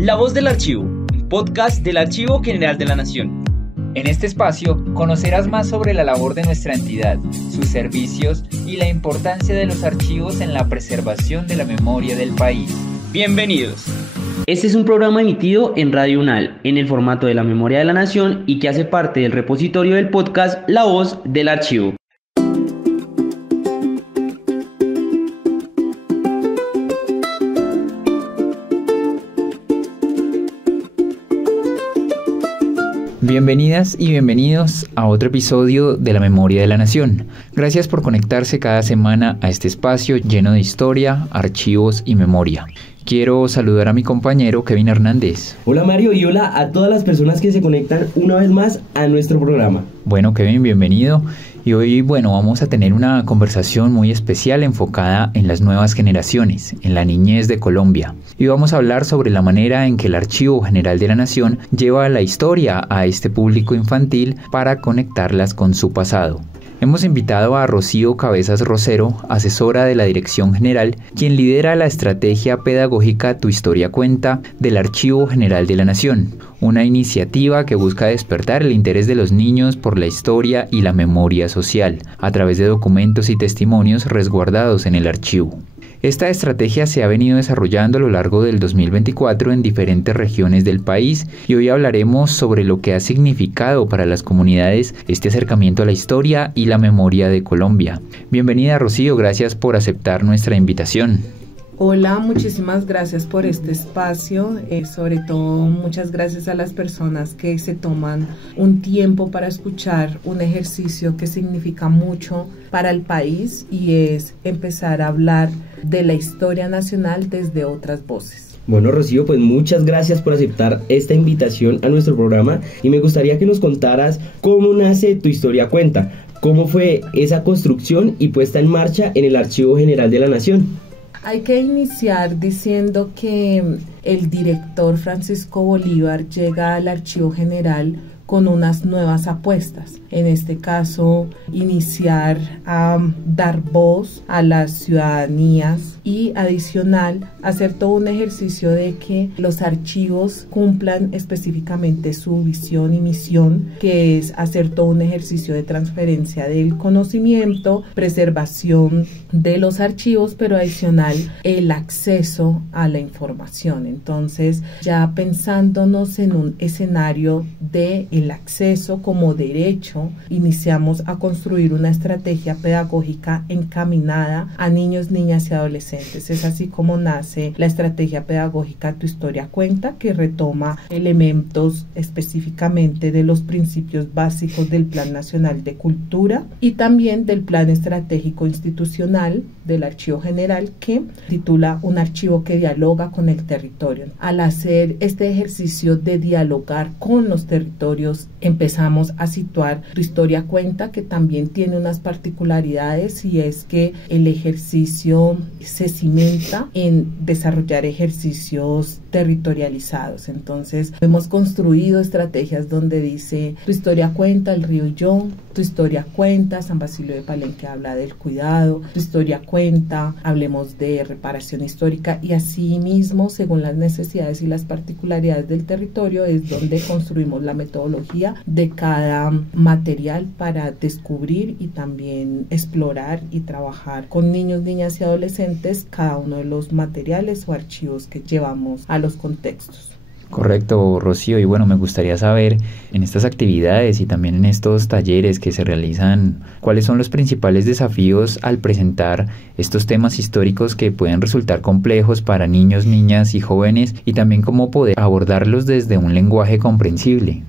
La Voz del Archivo, un podcast del Archivo General de la Nación. En este espacio conocerás más sobre la labor de nuestra entidad, sus servicios y la importancia de los archivos en la preservación de la memoria del país. Bienvenidos. Este es un programa emitido en Radio UNAL, en el formato de la Memoria de la Nación y que hace parte del repositorio del podcast La Voz del Archivo. Bienvenidas y bienvenidos a otro episodio de la Memoria de la Nación. Gracias por conectarse cada semana a este espacio lleno de historia, archivos y memoria. Quiero saludar a mi compañero Kevin Hernández. Hola Mario y hola a todas las personas que se conectan una vez más a nuestro programa. Bueno Kevin, bienvenido. Y hoy, vamos a tener una conversación muy especial enfocada en las nuevas generaciones, en la niñez de Colombia. Y vamos a hablar sobre la manera en que el Archivo General de la Nación lleva la historia a este público infantil para conectarlas con su pasado. Hemos invitado a Rocío Cabezas Rosero, asesora de la Dirección General, quien lidera la estrategia pedagógica Tu Historia Cuenta del Archivo General de la Nación, una iniciativa que busca despertar el interés de los niños por la historia y la memoria social, a través de documentos y testimonios resguardados en el archivo. Esta estrategia se ha venido desarrollando a lo largo del 2024 en diferentes regiones del país y hoy hablaremos sobre lo que ha significado para las comunidades este acercamiento a la historia y la memoria de Colombia. Bienvenida Rocío, gracias por aceptar nuestra invitación. Hola, muchísimas gracias por este espacio, sobre todo muchas gracias a las personas que se toman un tiempo para escuchar un ejercicio que significa mucho para el país y es empezar a hablar de la historia nacional desde otras voces. Bueno Rocío, pues muchas gracias por aceptar esta invitación a nuestro programa y me gustaría que nos contaras cómo nace Tu Historia Cuenta, cómo fue esa construcción y puesta en marcha en el Archivo General de la Nación. Hay que iniciar diciendo que el director Francisco Bolívar llega al Archivo General con unas nuevas apuestas. En este caso, iniciar a dar voz a las ciudadanías y adicional, hacer todo un ejercicio de que los archivos cumplan específicamente su visión y misión, que es hacer todo un ejercicio de transferencia del conocimiento, preservación de los archivos, pero adicional el acceso a la información. Entonces, ya pensándonos en un escenario de el acceso como derecho, iniciamos a construir una estrategia pedagógica encaminada a niños, niñas y adolescentes. Es así como nace la estrategia pedagógica Tu Historia Cuenta, que retoma elementos específicamente de los principios básicos del Plan Nacional de Cultura y también del Plan Estratégico Institucional del Archivo General, que titula Un archivo que dialoga con el territorio. Al hacer este ejercicio de dialogar con los territorios, empezamos a situar Tu Historia Cuenta, que también tiene unas particularidades, y es que el ejercicio se cimenta en desarrollar ejercicios territorializados. Entonces hemos construido estrategias donde dice Tu Historia Cuenta, el río y yo, Tu Historia Cuenta, San Basilio de Palenque habla del cuidado, Tu Historia Cuenta, hablemos de reparación histórica, y así mismo, según las necesidades y las particularidades del territorio, es donde construimos la metodología de cada material para descubrir y también explorar y trabajar con niños, niñas y adolescentes cada uno de los materiales o archivos que llevamos a los contextos. Correcto, Rocío, y me gustaría saber en estas actividades y también en estos talleres que se realizan, ¿cuáles son los principales desafíos al presentar estos temas históricos que pueden resultar complejos para niños, niñas y jóvenes, y también cómo poder abordarlos desde un lenguaje comprensible?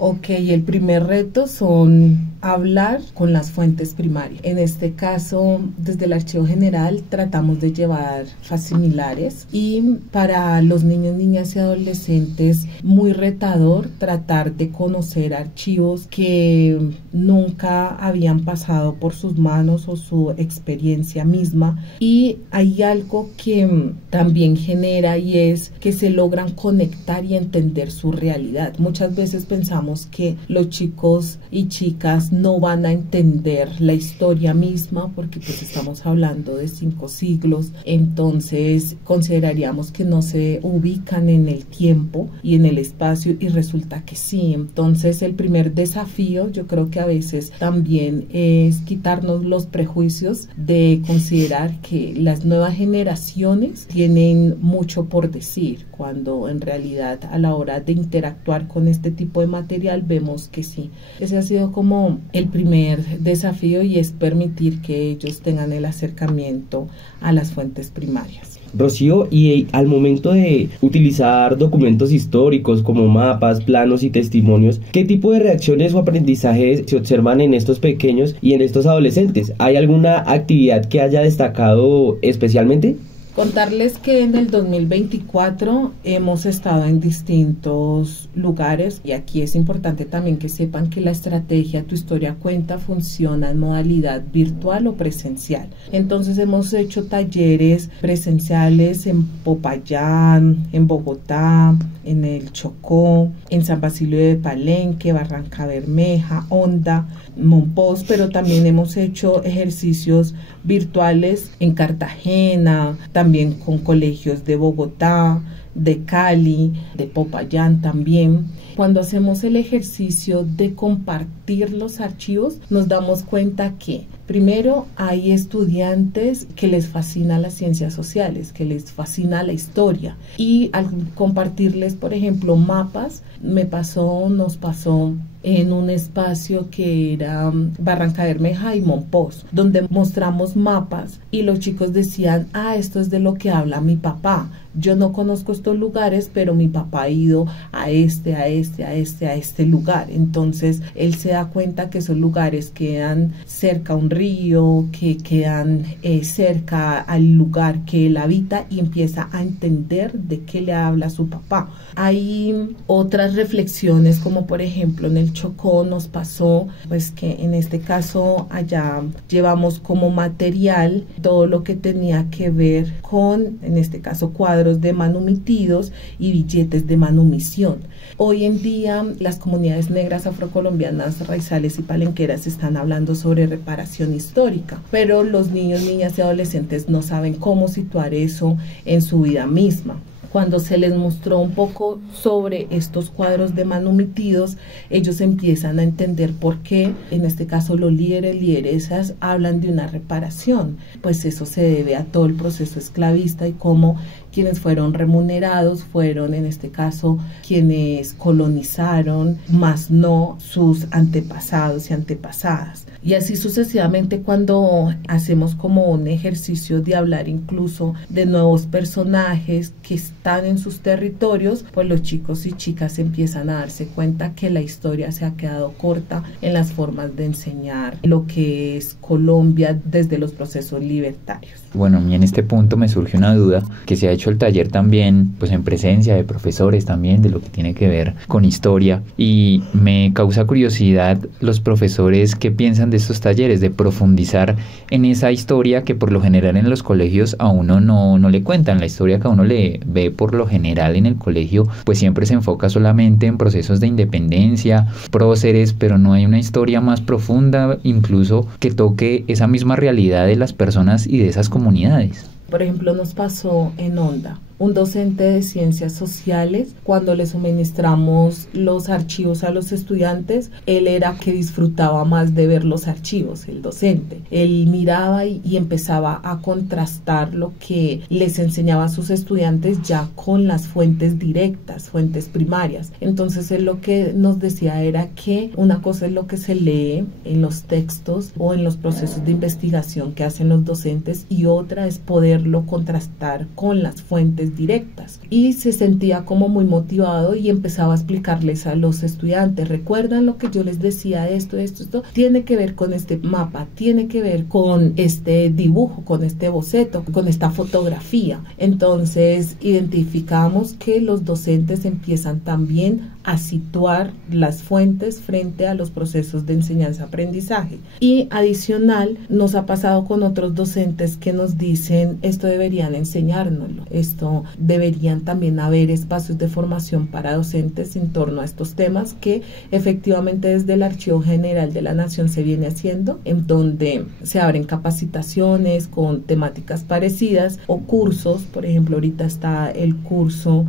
Ok, el primer reto son hablar con las fuentes primarias. En este caso, desde el Archivo General tratamos de llevar facsimilares, y para los niños, niñas y adolescentes muy retador tratar de conocer archivos que nunca habían pasado por sus manos o su experiencia misma, y hay algo que también genera, y es que se logran conectar y entender su realidad. Muchas veces pensamos que los chicos y chicas personas no van a entender la historia misma porque pues estamos hablando de 5 siglos, entonces consideraríamos que no se ubican en el tiempo y en el espacio, y resulta que sí. Entonces el primer desafío, yo creo que a veces también es quitarnos los prejuicios de considerar que las nuevas generaciones tienen mucho por decir, cuando en realidad a la hora de interactuar con este tipo de material vemos que sí. Ese ha sido como el primer desafío, y es permitir que ellos tengan el acercamiento a las fuentes primarias. Rocío, y al momento de utilizar documentos históricos como mapas, planos y testimonios, ¿qué tipo de reacciones o aprendizajes se observan en estos pequeños y en estos adolescentes? ¿Hay alguna actividad que haya destacado especialmente? Contarles que en el 2024 hemos estado en distintos lugares, y aquí es importante también que sepan que la estrategia Tu Historia Cuenta funciona en modalidad virtual o presencial. Entonces hemos hecho talleres presenciales en Popayán, en Bogotá, en el Chocó, en San Basilio de Palenque, Barrancabermeja, Honda, Monpós, pero también hemos hecho ejercicios virtuales en Cartagena, también con colegios de Bogotá, de Cali, de Popayán también. Cuando hacemos el ejercicio de compartir los archivos, nos damos cuenta que primero hay estudiantes que les fascina las ciencias sociales, que les fascina la historia, y al compartirles, por ejemplo, mapas, nos pasó en un espacio que era Barrancabermeja y Monpós, donde mostramos mapas y los chicos decían, esto es de lo que habla mi papá. Yo no conozco estos lugares, pero mi papá ha ido a este lugar. Entonces él se da cuenta que esos lugares quedan cerca a un río, que quedan cerca al lugar que él habita, y empieza a entender de qué le habla su papá. Hay otras reflexiones, como por ejemplo en el Chocó nos pasó, pues que en este caso allá llevamos como material todo lo que tenía que ver con, en este caso, cuadros de manumitidos y billetes de manumisión. Hoy en día las comunidades negras afrocolombianas, raizales y palenqueras están hablando sobre reparación histórica, pero los niños, niñas y adolescentes no saben cómo situar eso en su vida misma. Cuando se les mostró un poco sobre estos cuadros de manumitidos, ellos empiezan a entender por qué, en este caso, los líderes, lideresas hablan de una reparación. Pues eso se debe a todo el proceso esclavista y cómo quienes fueron remunerados fueron, en este caso, quienes colonizaron, más no sus antepasados y antepasadas. Y así sucesivamente, cuando hacemos como un ejercicio de hablar incluso de nuevos personajes que están en sus territorios, pues los chicos y chicas empiezan a darse cuenta que la historia se ha quedado corta en las formas de enseñar lo que es Colombia desde los procesos libertarios. Bueno, a mí en este punto me surge una duda, que se ha hecho el taller también, pues en presencia de profesores también, de lo que tiene que ver con historia, y me causa curiosidad los profesores que piensan de estos talleres, de profundizar en esa historia que por lo general en los colegios a uno no le cuentan. La historia que a uno le ve por lo general en el colegio, pues siempre se enfoca solamente en procesos de independencia, próceres, pero no hay una historia más profunda, incluso que toque esa misma realidad de las personas y de esas comunidades. Por ejemplo, nos pasó en Honda. Un docente de ciencias sociales, cuando le suministramos los archivos a los estudiantes, él era que disfrutaba más de ver los archivos, el docente. Él miraba y empezaba a contrastar lo que les enseñaba a sus estudiantes ya con las fuentes directas, fuentes primarias. Entonces él lo que nos decía era que una cosa es lo que se lee en los textos o en los procesos de investigación que hacen los docentes, y otra es poderlo contrastar con las fuentes directas. Y se sentía como muy motivado y empezaba a explicarles a los estudiantes: recuerdan lo que yo les decía, esto tiene que ver con este mapa, tiene que ver con este dibujo, con este boceto, con esta fotografía. Entonces identificamos que los docentes empiezan también a situar las fuentes frente a los procesos de enseñanza-aprendizaje. Y adicional, nos ha pasado con otros docentes que nos dicen: esto deberían enseñárnoslo, esto sino deberían también haber espacios de formación para docentes en torno a estos temas que efectivamente desde el Archivo General de la Nación se viene haciendo, en donde se abren capacitaciones con temáticas parecidas o cursos. Por ejemplo, ahorita está el curso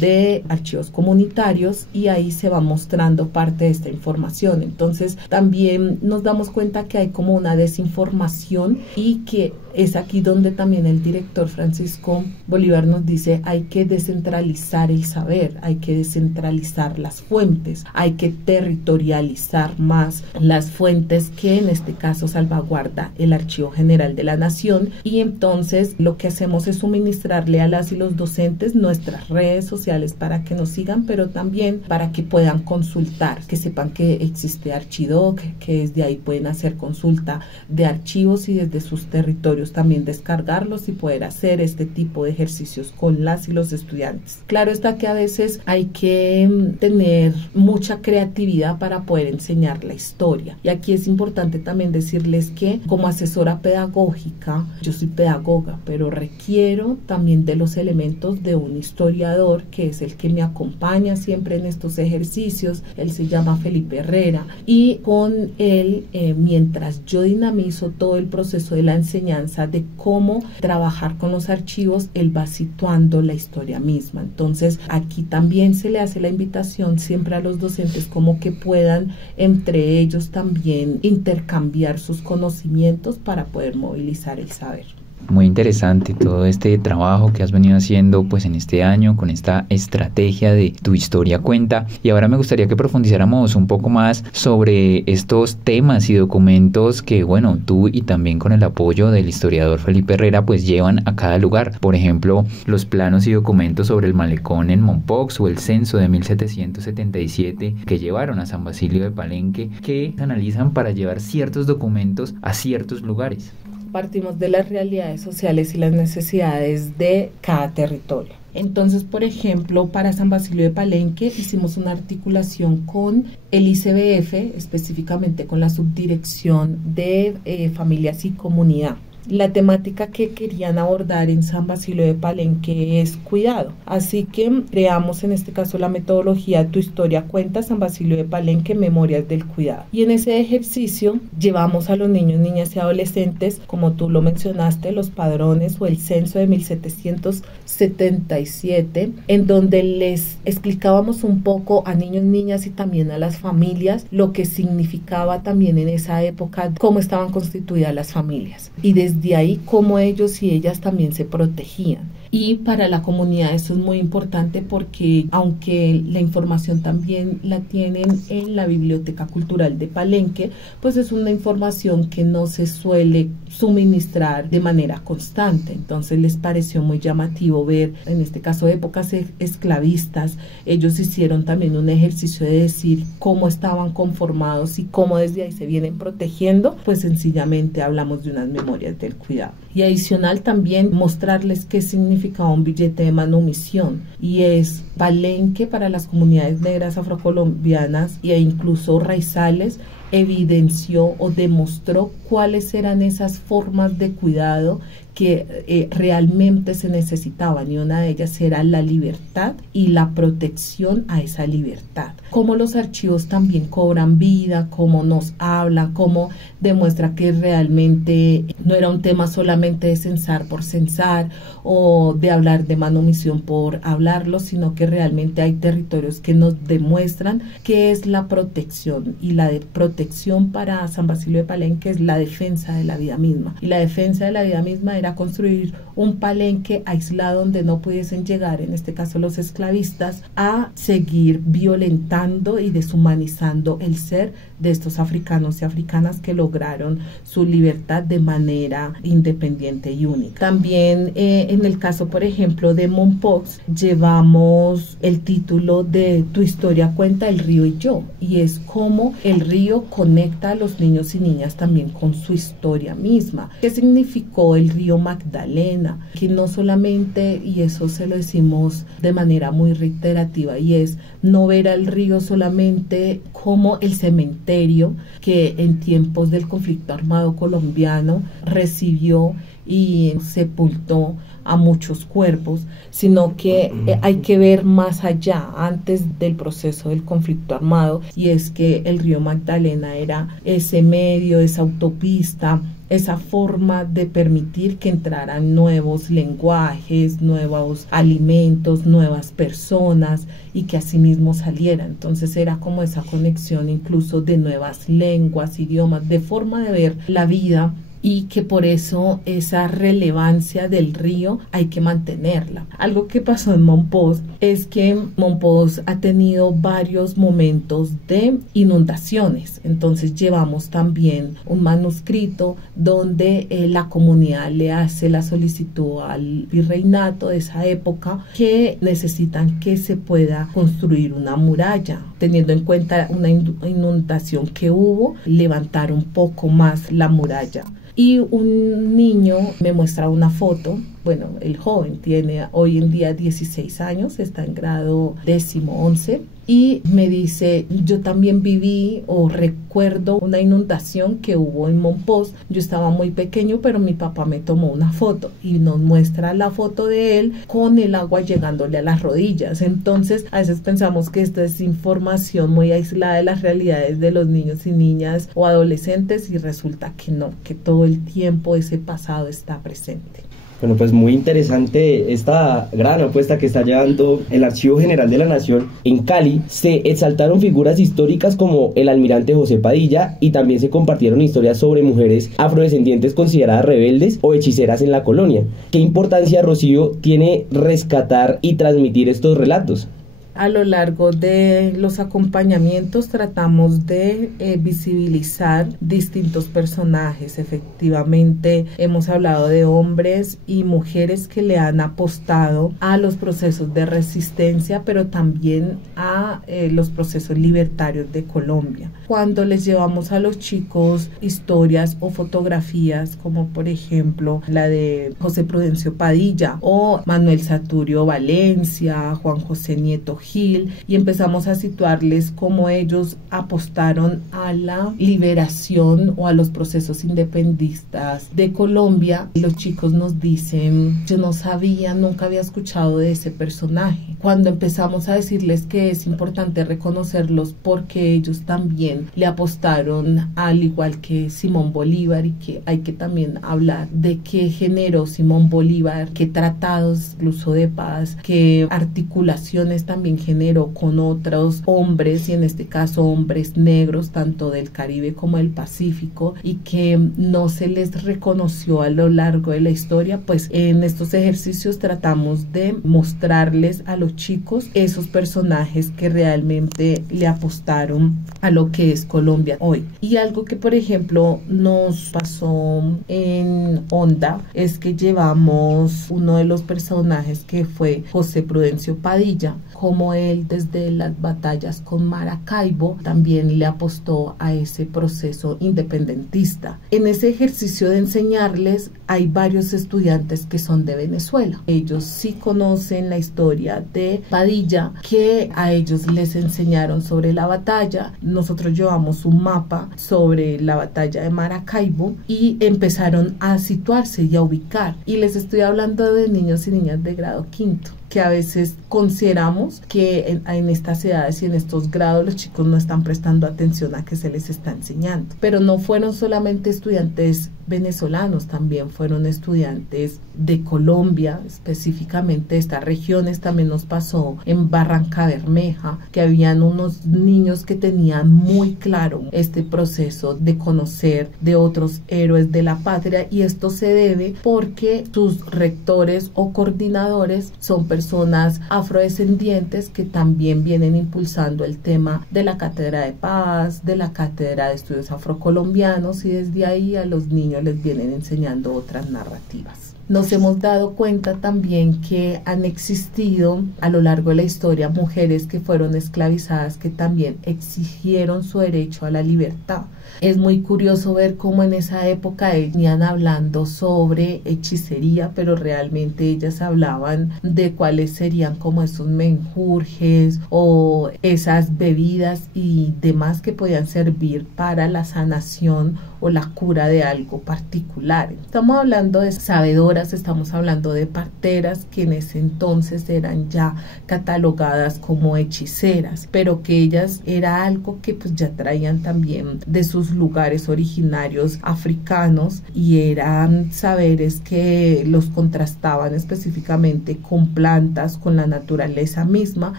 de archivos comunitarios y ahí se va mostrando parte de esta información. Entonces también nos damos cuenta que hay como una desinformación y que es aquí donde también el director Francisco Bolívar nos dice: hay que descentralizar el saber, hay que descentralizar las fuentes, hay que territorializar más las fuentes, que en este caso salvaguarda el Archivo General de la Nación. Y entonces lo que hacemos es suministrarle a las y los docentes nuestras redes sociales para que nos sigan, pero también para que puedan consultar, que sepan que existe Archidoc, que desde ahí pueden hacer consulta de archivos y desde sus territorios también descargarlos y poder hacer este tipo de ejercicios con las y los estudiantes. Claro está que a veces hay que tener mucha creatividad para poder enseñar la historia, y aquí es importante también decirles que como asesora pedagógica, yo soy pedagoga, pero requiero también de los elementos de un historiador que es el que me acompaña siempre en estos ejercicios. Él se llama Felipe Herrera, y con él, mientras yo dinamizo todo el proceso de la enseñanza de cómo trabajar con los archivos, él va situando la historia misma. Entonces aquí también se le hace la invitación siempre a los docentes como que puedan entre ellos también intercambiar sus conocimientos para poder movilizar el saber. Muy interesante todo este trabajo que has venido haciendo pues en este año con esta estrategia de Tu Historia Cuenta, y ahora me gustaría que profundizáramos un poco más sobre estos temas y documentos que bueno, tú y también con el apoyo del historiador Felipe Herrera pues llevan a cada lugar. Por ejemplo, los planos y documentos sobre el malecón en Mompox o el censo de 1777 que llevaron a San Basilio de Palenque, que se analizan para llevar ciertos documentos a ciertos lugares. Partimos de las realidades sociales y las necesidades de cada territorio. Entonces, por ejemplo, para San Basilio de Palenque hicimos una articulación con el ICBF, específicamente con la Subdirección de Familias y Comunidad. La temática que querían abordar en San Basilio de Palenque es cuidado, así que creamos en este caso la metodología Tu Historia Cuenta San Basilio de Palenque, Memorias del Cuidado, y en ese ejercicio llevamos a los niños, niñas y adolescentes, como tú lo mencionaste, los padrones o el censo de 1777, en donde les explicábamos un poco a niños, niñas y también a las familias lo que significaba también en esa época, cómo estaban constituidas las familias, y desde ahí cómo ellos y ellas también se protegían. Y para la comunidad eso es muy importante porque aunque la información también la tienen en la Biblioteca Cultural de Palenque, pues es una información que no se suele suministrar de manera constante. Entonces les pareció muy llamativo ver, en este caso épocas esclavistas, ellos hicieron también un ejercicio de decir cómo estaban conformados y cómo desde ahí se vienen protegiendo. Pues sencillamente hablamos de unas memorias del cuidado. Y adicional también mostrarles qué significaba un billete de manumisión, y es Palenque para las comunidades negras afrocolombianas e incluso raizales evidenció o demostró cuáles eran esas formas de cuidado que realmente se necesitaban, y una de ellas era la libertad y la protección a esa libertad. Cómo los archivos también cobran vida, cómo nos habla, cómo demuestra que realmente no era un tema solamente de censar por censar o de hablar de manumisión por hablarlo, sino que realmente hay territorios que nos demuestran qué es la protección, y la de protección para San Basilio de Palenque es la defensa de la vida misma, y la defensa de la vida misma era construir un Palenque aislado donde no pudiesen llegar, en este caso los esclavistas, a seguir violentando y deshumanizando el ser de estos africanos y africanas que lograron su libertad de manera independiente y única. También en el caso, por ejemplo, de Mompox, llevamos el título de Tu Historia Cuenta, el río y yo, y es cómo el río conecta a los niños y niñas también con su historia misma. ¿Qué significó el río Magdalena? Que no solamente, y eso se lo decimos de manera muy reiterativa, y es no ver al río solamente como el cementerio que en tiempos del conflicto armado colombiano recibió y sepultó a muchos cuerpos, sino que hay que ver más allá, antes del proceso del conflicto armado, y es que el río Magdalena era ese medio, esa autopista, esa forma de permitir que entraran nuevos lenguajes, nuevos alimentos, nuevas personas y que asimismo salieran. Entonces era como esa conexión incluso de nuevas lenguas, idiomas, de forma de ver la vida, y que por eso esa relevancia del río hay que mantenerla. Algo que pasó en Mompox es que Mompox ha tenido varios momentos de inundaciones, entonces llevamos también un manuscrito donde la comunidad le hace la solicitud al virreinato de esa época que necesitan que se pueda construir una muralla, teniendo en cuenta una inundación que hubo, levantar un poco más la muralla. Y un niño me muestra una foto, bueno, el joven tiene hoy en día 16 años, está en grado 11º, y me dice, yo también viví o recuerdo una inundación que hubo en Mompox. Yo estaba muy pequeño, pero mi papá me tomó una foto y nos muestra la foto de él con el agua llegándole a las rodillas. Entonces, a veces pensamos que esta es información muy aislada de las realidades de los niños y niñas o adolescentes, y resulta que no, que todo el tiempo ese pasado está presente. Bueno, pues muy interesante esta gran apuesta que está llevando el Archivo General de la Nación. En Cali se exaltaron figuras históricas como el almirante José Padilla, y también se compartieron historias sobre mujeres afrodescendientes consideradas rebeldes o hechiceras en la colonia. ¿Qué importancia, Rocío, tiene rescatar y transmitir estos relatos? A lo largo de los acompañamientos tratamos de visibilizar distintos personajes. Efectivamente, hemos hablado de hombres y mujeres que le han apostado a los procesos de resistencia, pero también a los procesos libertarios de Colombia. Cuando les llevamos a los chicos historias o fotografías, como por ejemplo la de José Prudencio Padilla o Manuel Saturio Valencia, Juan José Nieto Gil, y empezamos a situarles cómo ellos apostaron a la liberación o a los procesos independistas de Colombia, los chicos nos dicen, yo no sabía, nunca había escuchado de ese personaje. Cuando empezamos a decirles que es importante reconocerlos porque ellos también le apostaron, al igual que Simón Bolívar, y que hay que también hablar de qué generó Simón Bolívar, qué tratados incluso de paz, qué articulaciones también generó con otros hombres, y en este caso hombres negros tanto del Caribe como del Pacífico, y que no se les reconoció a lo largo de la historia. Pues en estos ejercicios tratamos de mostrarles a los chicos esos personajes que realmente le apostaron a lo que es Colombia hoy. Y algo que por ejemplo nos pasó en Onda es que llevamos uno de los personajes que fue José Prudencio Padilla, como él desde las batallas con Maracaibo también le apostó a ese proceso independentista. En ese ejercicio de enseñarles hay varios estudiantes que son de Venezuela. Ellos sí conocen la historia de Padilla, que a ellos les enseñaron sobre la batalla. Nosotros llevamos un mapa sobre la batalla de Maracaibo y empezaron a situarse y a ubicar. Y les estoy hablando de niños y niñas de grado quinto, que a veces consideramos que en estas edades y en estos grados los chicos no están prestando atención a que se les está enseñando. Pero no fueron solamente estudiantes venezolanos, también fueron estudiantes de Colombia, específicamente de estas regiones. También nos pasó en Barranca Bermeja, que habían unos niños que tenían muy claro este proceso de conocer de otros héroes de la patria, y esto se debe porque sus rectores o coordinadores son personas afrodescendientes que también vienen impulsando el tema de la Cátedra de Paz, de la Cátedra de Estudios Afrocolombianos, y desde ahí a los niños les vienen enseñando otras narrativas. Nos hemos dado cuenta también que han existido a lo largo de la historia mujeres que fueron esclavizadas, que también exigieron su derecho a la libertad. Es muy curioso ver cómo en esa época venían hablando sobre hechicería, pero realmente ellas hablaban de cuáles serían como esos menjurjes o esas bebidas y demás que podían servir para la sanación o la cura de algo particular. Estamos hablando de sabedoras, estamos hablando de parteras que en ese entonces eran ya catalogadas como hechiceras, pero que ellas era algo que pues ya traían también de sus lugares originarios africanos y eran saberes que los contrastaban específicamente con plantas, con la naturaleza misma,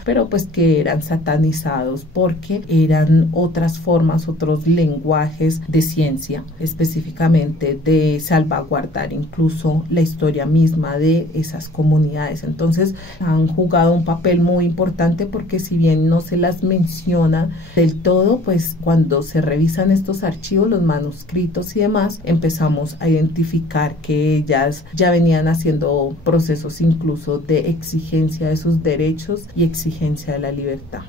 pero pues que eran satanizados porque eran otras formas, otros lenguajes de ciencia, específicamente de salvaguardar incluso la historia misma de esas comunidades. Entonces han jugado un papel muy importante porque si bien no se las menciona del todo, pues cuando se revisan estos archivos, los manuscritos y demás, empezamos a identificar que ellas ya venían haciendo procesos incluso de exigencia de sus derechos y exigencia de la libertad.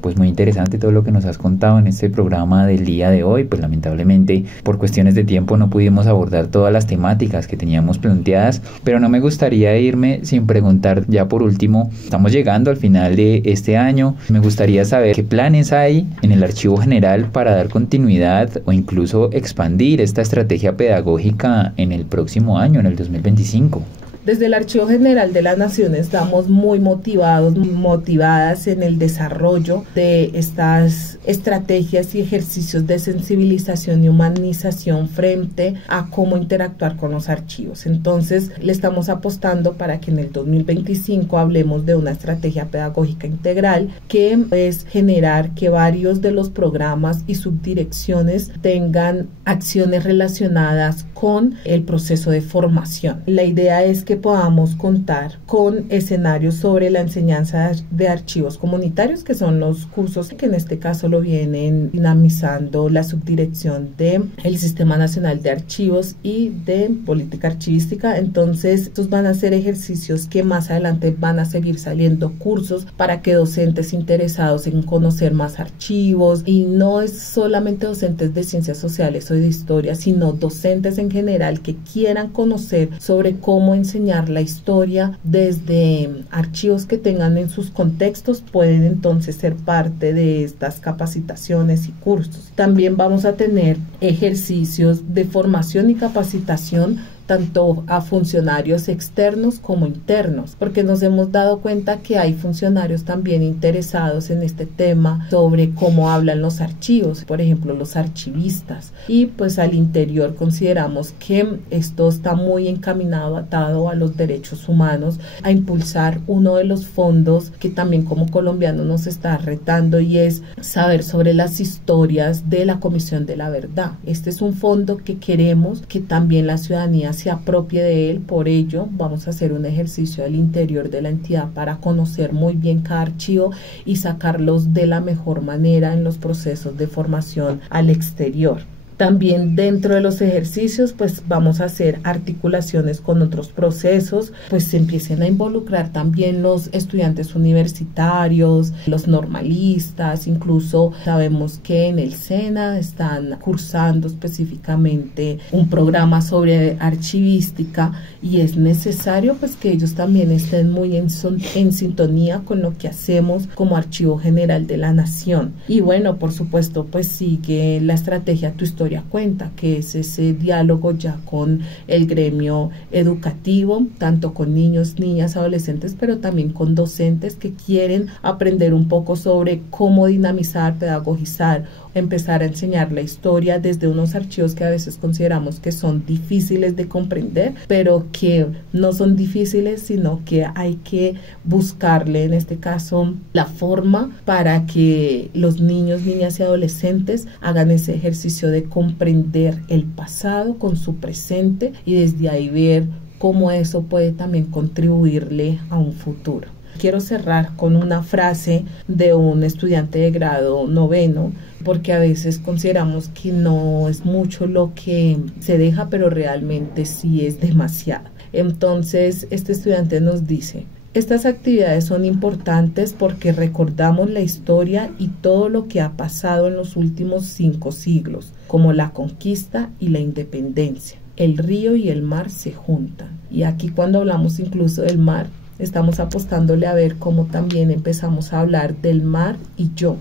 Pues muy interesante todo lo que nos has contado en este programa del día de hoy. Pues lamentablemente por cuestiones de tiempo no pudimos abordar todas las temáticas que teníamos planteadas, pero no me gustaría irme sin preguntar ya por último, estamos llegando al final de este año, me gustaría saber qué planes hay en el Archivo General para dar continuidad o incluso expandir esta estrategia pedagógica en el próximo año, en el 2025. Desde el Archivo General de la Nación estamos muy motivadas en el desarrollo de estas estrategias y ejercicios de sensibilización y humanización frente a cómo interactuar con los archivos. Entonces, le estamos apostando para que en el 2025 hablemos de una estrategia pedagógica integral que es generar que varios de los programas y subdirecciones tengan acciones relacionadas con el proceso de formación. La idea es que podamos contar con escenarios sobre la enseñanza de archivos comunitarios, que son los cursos que en este caso lo vienen dinamizando la subdirección del Sistema Nacional de Archivos y de Política Archivística. Entonces, estos van a ser ejercicios que más adelante van a seguir saliendo cursos para que docentes interesados en conocer más archivos, y no es solamente docentes de ciencias sociales o de historia, sino docentes en general que quieran conocer sobre cómo enseñar la historia desde archivos que tengan en sus contextos, pueden entonces ser parte de estas capacitaciones y cursos. También vamos a tener ejercicios de formación y capacitación tanto a funcionarios externos como internos, porque nos hemos dado cuenta que hay funcionarios también interesados en este tema sobre cómo hablan los archivos, por ejemplo los archivistas, y pues al interior consideramos que esto está muy encaminado, atado a los derechos humanos, a impulsar uno de los fondos que también como colombiano nos está retando, y es saber sobre las historias de la Comisión de la Verdad. Este es un fondo que queremos que también la ciudadanía se apropie de él. Por ello vamos a hacer un ejercicio al interior de la entidad para conocer muy bien cada archivo y sacarlos de la mejor manera en los procesos de formación al exterior. También dentro de los ejercicios pues vamos a hacer articulaciones con otros procesos, pues se empiecen a involucrar también los estudiantes universitarios, los normalistas, incluso sabemos que en el SENA están cursando específicamente un programa sobre archivística y es necesario pues que ellos también estén muy en sintonía con lo que hacemos como Archivo General de la Nación. Y bueno, por supuesto pues sigue la estrategia Tu Historia Cuenta, que es ese diálogo ya con el gremio educativo, tanto con niños, niñas, adolescentes, pero también con docentes que quieren aprender un poco sobre cómo dinamizar, pedagogizar, empezar a enseñar la historia desde unos archivos que a veces consideramos que son difíciles de comprender, pero que no son difíciles, sino que hay que buscarle en este caso la forma para que los niños, niñas y adolescentes hagan ese ejercicio de comprender el pasado con su presente y desde ahí ver cómo eso puede también contribuirle a un futuro. Quiero cerrar con una frase de un estudiante de grado 9, porque a veces consideramos que no es mucho lo que se deja, pero realmente sí es demasiado. Entonces, este estudiante nos dice: Estas actividades son importantes porque recordamos la historia y todo lo que ha pasado en los últimos 5 siglos, como la conquista y la independencia. El río y el mar se juntan. Y aquí cuando hablamos incluso del mar, estamos apostándole a ver cómo también empezamos a hablar del mar y yo.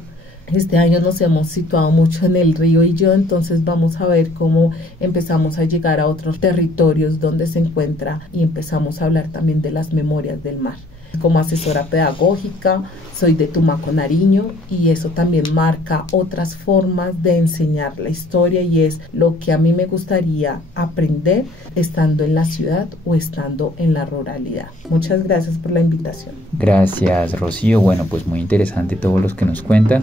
Este año nos hemos situado mucho en el río y yo, entonces vamos a ver cómo empezamos a llegar a otros territorios donde se encuentra y empezamos a hablar también de las memorias del mar. Como asesora pedagógica, soy de Tumaco, Nariño, y eso también marca otras formas de enseñar la historia y es lo que a mí me gustaría aprender estando en la ciudad o estando en la ruralidad. Muchas gracias por la invitación. Gracias, Rocío. Bueno, pues muy interesante todo lo que nos cuenta.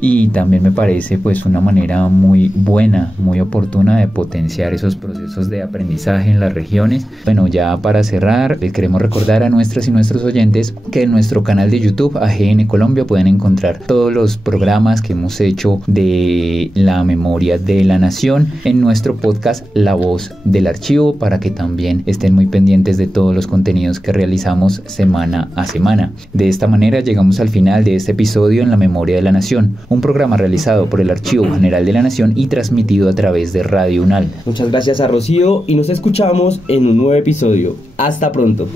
Y también me parece pues una manera muy buena, muy oportuna de potenciar esos procesos de aprendizaje en las regiones. Bueno, ya para cerrar, les queremos recordar a nuestras y nuestros oyentes que en nuestro canal de YouTube AGN Colombia pueden encontrar todos los programas que hemos hecho de la memoria de la nación, en nuestro podcast La Voz del Archivo, para que también estén muy pendientes de todos los contenidos que realizamos semana a semana. De esta manera llegamos al final de este episodio en la memoria de la nación, un programa realizado por el Archivo General de la Nación y transmitido a través de Radio UNAL. Muchas gracias a Rocío y nos escuchamos en un nuevo episodio. Hasta pronto.